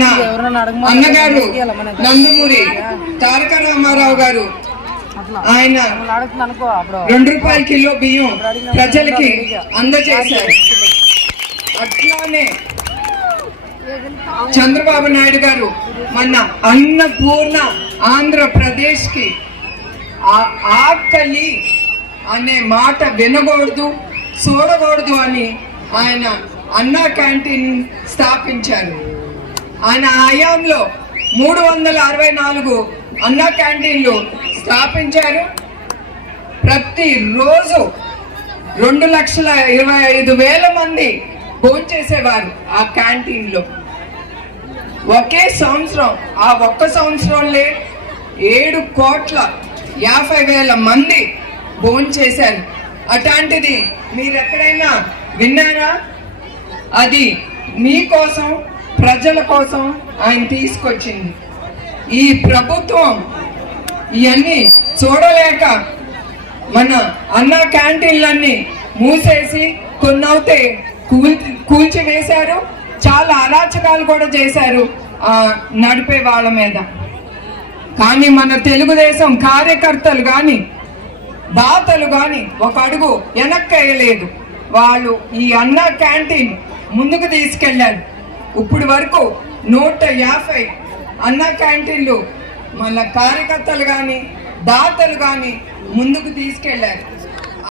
మన అన్నగారు నందమూరి తారక రామారావు గారు ఆయన ₹2 కిలో బియ్యం ప్రజలకి అందజేశారు. అట్లానే చంద్రబాబు నాయుడు గారు మన అన్నపూర్ణ ఆంధ్రప్రదేశ్ కి ఆకలి అనే మాట వినకూడదు, చూడకూడదు అని ఆయన అన్నా క్యాంటీన్ స్థాపించారు. ఆయన హయాంలో 364 అన్నా క్యాంటీన్లు స్థాపించారు. ప్రతిరోజు 2,25,000 మంది భోంచేసేవారు ఆ క్యాంటీన్లో. ఒకే సంవత్సరం, ఆ ఒక్క సంవత్సరంలో 7,50,00,000 మంది భోంచేశారు. అట్లాంటిది మీరు ఎక్కడైనా విన్నారా? అది మీకోసం, ప్రజల కోసం ఆయన తీసుకొచ్చింది. ఈ ప్రభుత్వం ఇవన్నీ చూడలేక మన అన్నా క్యాంటీన్లన్నీ మూసేసి కొన్నవుతే కూల్చివేశారు. చాలా అరాచకాలు కూడా చేశారు నడిపే వాళ్ళ మీద. కానీ మన తెలుగుదేశం కార్యకర్తలు కానీ దాతలు కానీ ఒక అడుగు వెనక్కేయలేదు. వాళ్ళు ఈ అన్నా క్యాంటీన్ ముందుకు తీసుకెళ్లారు. ఇప్పుడు వరకు 150 అన్నా క్యాంటీన్లు మన కార్యకర్తలు కానీ దాతలు కానీ ముందుకు తీసుకెళ్లారు.